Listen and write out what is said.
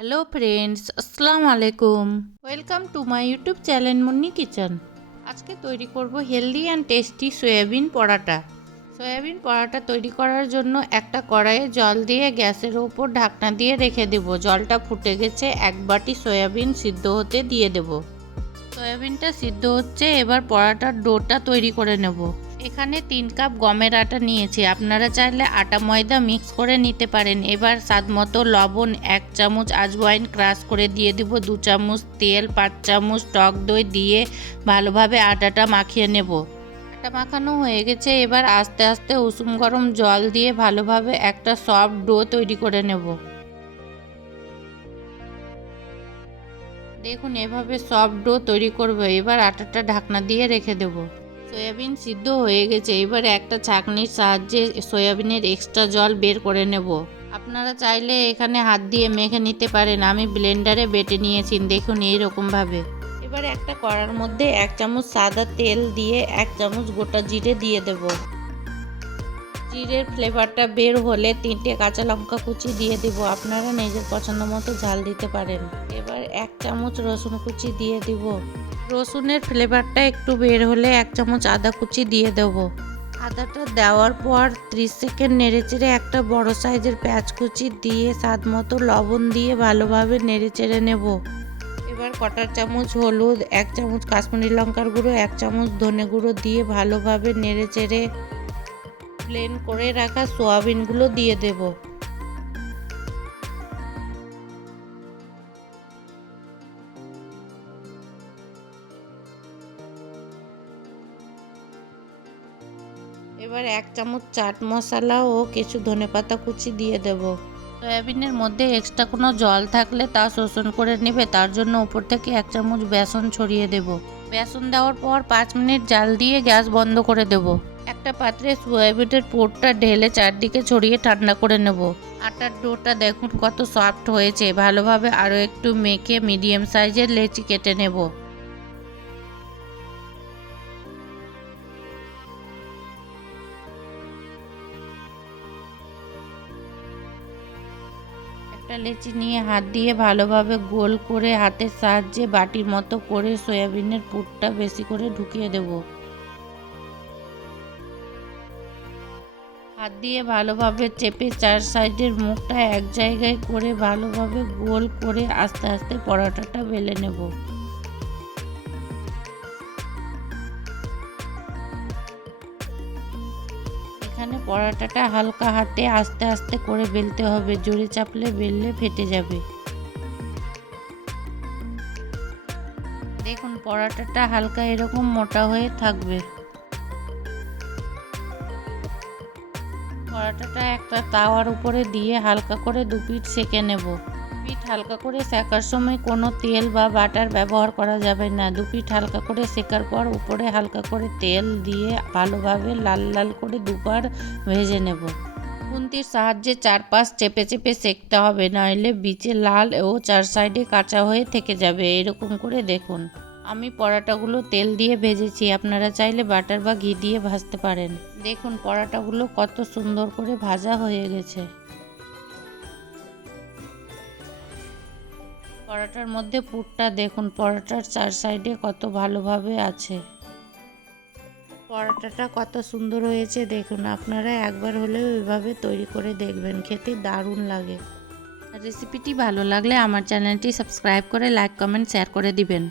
Hello friends, আসসালামু আলাইকুম। Welcome to my YouTube channel Munni kitchen. আজকে তৈরি করব healthy and tasty soybean paratha. Soybean paratha তৈরি করার জন্য একটা কড়াইয়ে জল দিয়ে গ্যাসের ওপর ঢাকনা দিয়ে রেখে দেব। জলটা ফুটে গেছে, এক বাটি সয়াবিন সিদ্ধ হতে দিয়ে দেব। সয়াবিনটা সিদ্ধ হচ্ছে, এবার পরাটার ডোটা তৈরি করে নেব। এখানে 3 কাপ গমের আটা নিয়েছি, আপনারা চাইলে আটা ময়দা মিক্স করে নিতে পারেন। এবার স্বাদমতো লবণ, 1 চামচ আজওয়াইন ক্রাশ করে দিয়ে দেব, 2 চামচ তেল, 5 চামচ টক দই দিয়ে ভালোভাবে আটাটা মাখিয়ে নেব। আটা মাখানো হয়ে গেছে, এবার আস্তে আস্তে উষুম গরম জল দিয়ে ভালোভাবে একটা সফট ডো তৈরি করে নেব। দেখুন এভাবে সফট ডো তৈরি করব। এবার আটাটা ঢাকনা দিয়ে রেখে দেব। সয়াবিন সিদ্ধ হয়ে গেছে, এবার একটা ছাঁকনির সাহায্যে সয়াবিনের এক্সট্রা জল বের করে নেব। আপনারা চাইলে এখানে হাত দিয়ে মেখে নিতে পারেন, আমি ব্লেন্ডারে বেটে নিয়েছি। দেখুন এইরকমভাবে। এবার একটা কড়ার মধ্যে 1 চামচ সাদা তেল দিয়ে 1 চামচ গোটা জিরে দিয়ে দেব। জিরের ফ্লেভারটা বের হলে 3টে কাঁচা লঙ্কা কুচি দিয়ে দেব, আপনারা নিজের পছন্দ মতো ঝাল দিতে পারেন। এবার 1 চামচ রসুন কুচি দিয়ে দেব। রসুনের ফ্লেভারটা একটু বের হলে 1 চামচ আদা কুচি দিয়ে দেব। আদাটা দেওয়ার পর 30 সেকেন্ড নেড়েচেড়ে একটা বড় সাইজের পেঁয়াজ কুচি দিয়ে স্বাদ মতো লবণ দিয়ে ভালোভাবে নেড়েচেড়ে নেব। এবার 1/4 চামচ হলুদ, 1 চামচ কাশ্মীরি লঙ্কার গুঁড়ো, 1 চামচ ধনে গুঁড়ো দিয়ে ভালোভাবে নেড়েচেড়ে ব্লেন্ড করে রাখা সোয়াবিনগুলো দিয়ে দেব। এবার 1 চামচ চাট মশলা ও কিছু ধনেপাতা কুচি দিয়ে দেব। সয়াবিনের মধ্যে এক্সট্রা কোনো জল থাকলে তা শোষণ করে নেবে, তার জন্য উপর থেকে 1 চামচ বেসন ছড়িয়ে দেব। বেসন দেওয়ার পর 5 মিনিট জাল দিয়ে গ্যাস বন্ধ করে দেব। একটা পাত্রে সয়াবিনের পুরটা ঢেলে চারদিকে ছড়িয়ে ঠান্ডা করে নেব। আটার ডোটা দেখুন কত সফট হয়েছে, ভালোভাবে আরও একটু মেখে মিডিয়াম সাইজের লেচি কেটে নেব। একটা লেচি নিয়ে হাত দিয়ে ভালোভাবে গোল করে হাতের সাহায্যে বাটির মতো করে সয়াবিনের পুরটা বেশি করে ঢুকিয়ে দেব। হাত দিয়ে ভালোভাবে চেপে 4 সাইডের মুখটা এক জায়গায় করে ভালোভাবে গোল করে আস্তে আস্তে পরোটাটা বেলে নেব। এখানে পরোটাটা হালকা হাতে আস্তে আস্তে করে বেলতে হবে, জোরে চাপলে বেললে ফেটে যাবে। দেখুন পরোটাটা হালকা এরকম মোটা হয়ে থাকবে। পরোটাটা একটা তাওয়ার উপরে দিয়ে হালকা করে 2 পিঠ সেঁকে নেব। পিঠ হালকা করে সেঁকার সময় কোনো তেল বা বাটার ব্যবহার করা যাবে না। 2 পিঠ হালকা করে সেঁকার পর উপরে হালকা করে তেল দিয়ে ভালোভাবে লাল লাল করে দুবার ভেজে নেব। খুন্তির সাহায্যে চারপাশ চেপে চেপে সেঁকতে হবে, নইলে বিচে লাল ও 4 সাইডে কাঁচা হয়ে থেকে যাবে। এরকম করে দেখুন। আমি পরোটাগুলো তেল দিয়ে ভেজেছি, আপনারা চাইলে বাটার বা ঘি দিয়ে ভাজতে পারেন। দেখুন পরোটাগুলো কত সুন্দর করে ভাজা হয়ে গেছে। পরোটার মধ্যে পুরটা দেখুন, পরোটার 4 সাইডে কত ভালোভাবে আছে। পরোটাটা কত সুন্দর হয়েছে দেখুন, আপনারা একবার হলেও এভাবে তৈরি করে দেখবেন, খেতে দারুণ লাগে। রেসিপিটি ভালো লাগলে আমার চ্যানেলটি সাবস্ক্রাইব করে লাইক কমেন্ট শেয়ার করে দিবেন।